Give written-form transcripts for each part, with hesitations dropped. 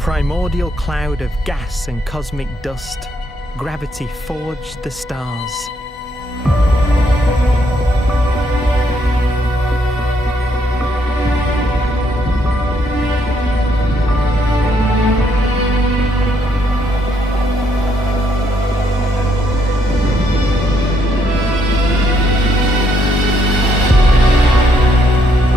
primordial cloud of gas and cosmic dust, gravity forged the stars.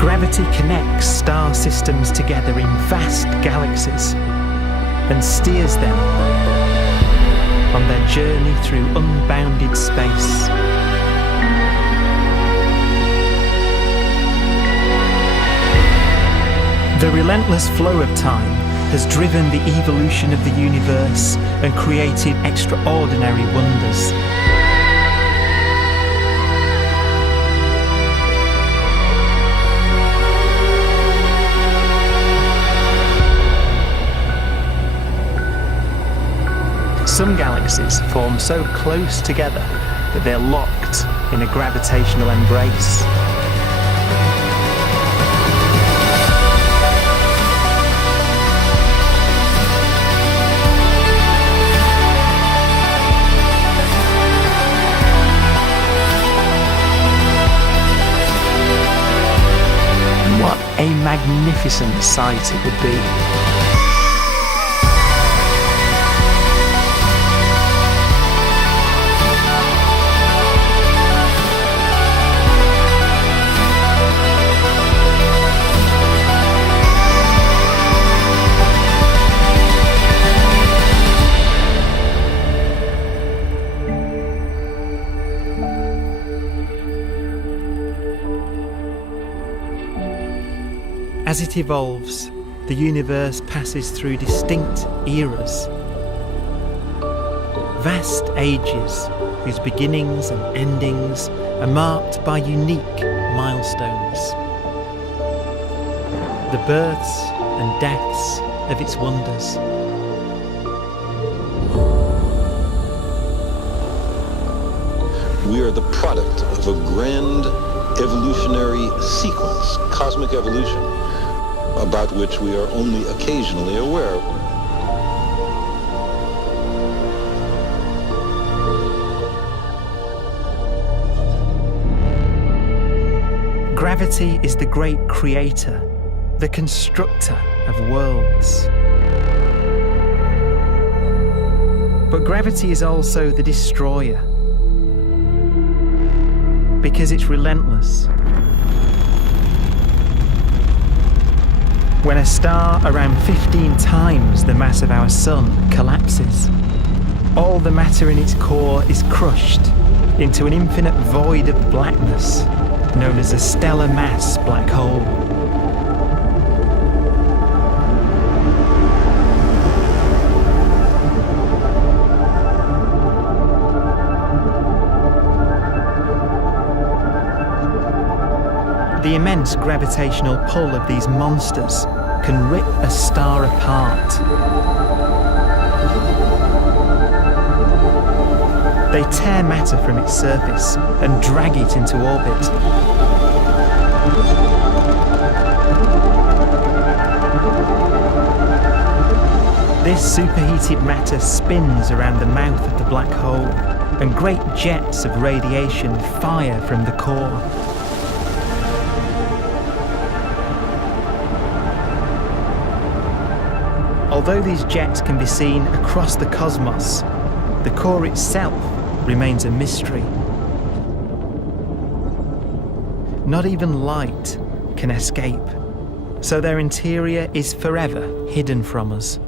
Gravity connects star systems together in vast galaxies and steers them on their journey through unbounded space. The relentless flow of time has driven the evolution of the universe and created extraordinary wonders. Some galaxies form so close together that they're locked in a gravitational embrace. What a magnificent sight it would be. As it evolves, the universe passes through distinct eras. Vast ages whose beginnings and endings are marked by unique milestones. The births and deaths of its wonders. We are the product of a grand evolutionary sequence, cosmic evolution, about which we are only occasionally aware. Gravity is the great creator, the constructor of worlds. But gravity is also the destroyer, because it's relentless. When a star around 15 times the mass of our Sun collapses, all the matter in its core is crushed into an infinite void of blackness known as a stellar mass black hole. The immense gravitational pull of these monsters can rip a star apart. They tear matter from its surface and drag it into orbit. This superheated matter spins around the mouth of the black hole, and great jets of radiation fire from the core. Although these jets can be seen across the cosmos, the core itself remains a mystery. Not even light can escape, so their interior is forever hidden from us.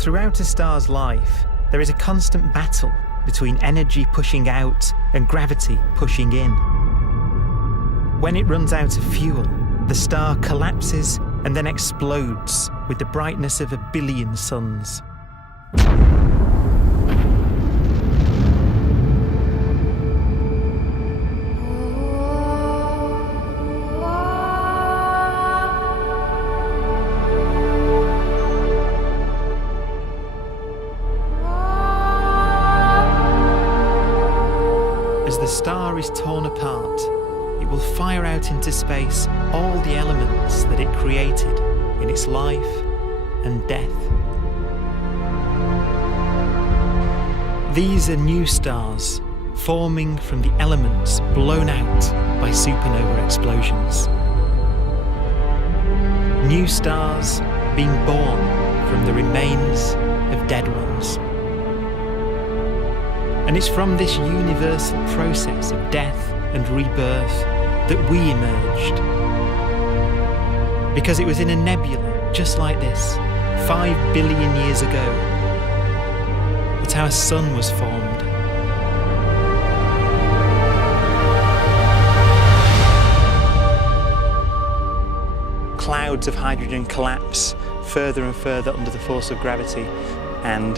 Throughout a star's life, there is a constant battle between energy pushing out and gravity pushing in. When it runs out of fuel, the star collapses and then explodes with the brightness of 1 billion suns. As the star is torn apart, it will fire out out into space all the elements that it created in its life and death. These are new stars forming from the elements blown out by supernova explosions. New stars being born from the remains of dead ones. And it's from this universal process of death and rebirth that we emerged. Because it was in a nebula just like this, 5 billion years ago, that our sun was formed. Clouds of hydrogen collapse further and further under the force of gravity, and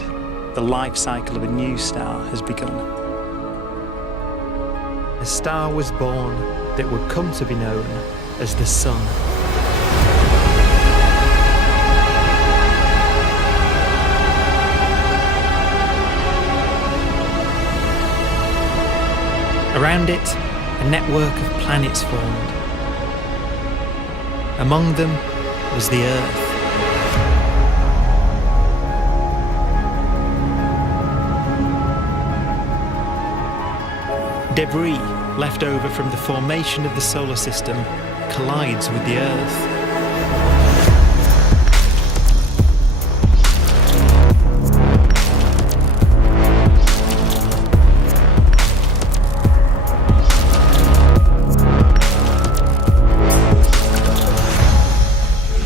the life cycle of a new star has begun. A star was born that would come to be known as the Sun. Around it, a network of planets formed. Among them was the Earth. Debris left over from the formation of the solar system collides with the Earth.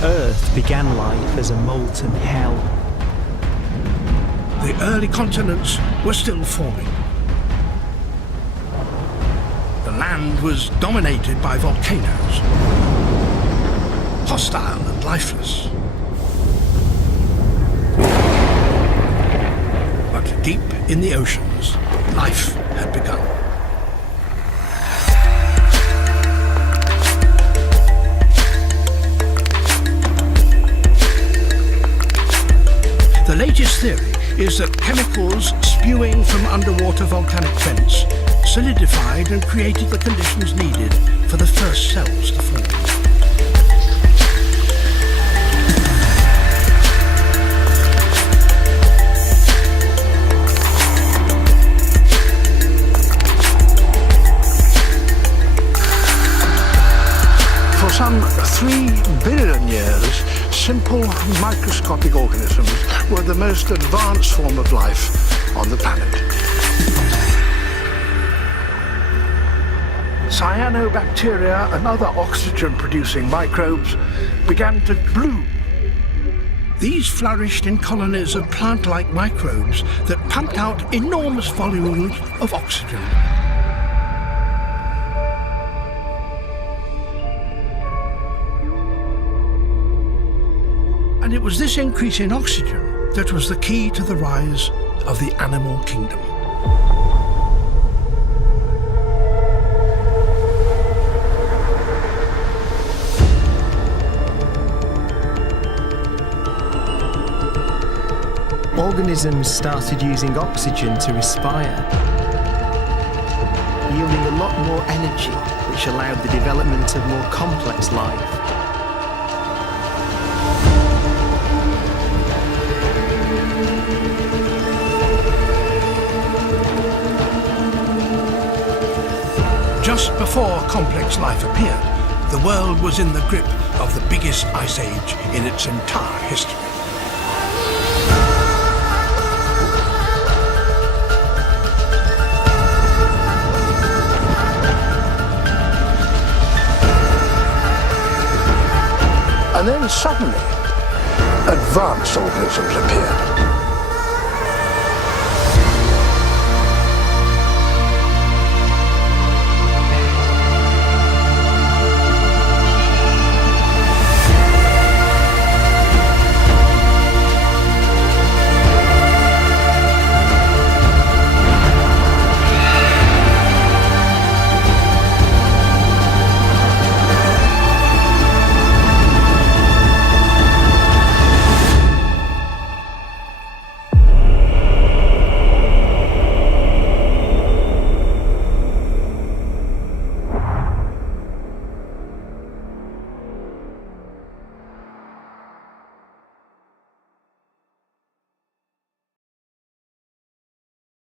Earth began life as a molten hell. The early continents were still forming. The land was dominated by volcanoes, hostile and lifeless. But deep in the oceans, life had begun. The latest theory is that chemicals spewing from underwater volcanic vents solidified and created the conditions needed for the first cells to form. For some 3 billion years, simple microscopic organisms were the most advanced form of life on the planet. Cyanobacteria and other oxygen-producing microbes began to bloom. These flourished in colonies of plant-like microbes that pumped out enormous volumes of oxygen. And it was this increase in oxygen that was the key to the rise of the animal kingdom. Organisms started using oxygen to respire, yielding a lot more energy, which allowed the development of more complex life. Just before complex life appeared, the world was in the grip of the biggest ice age in its entire history. And then suddenly, advanced organisms appeared.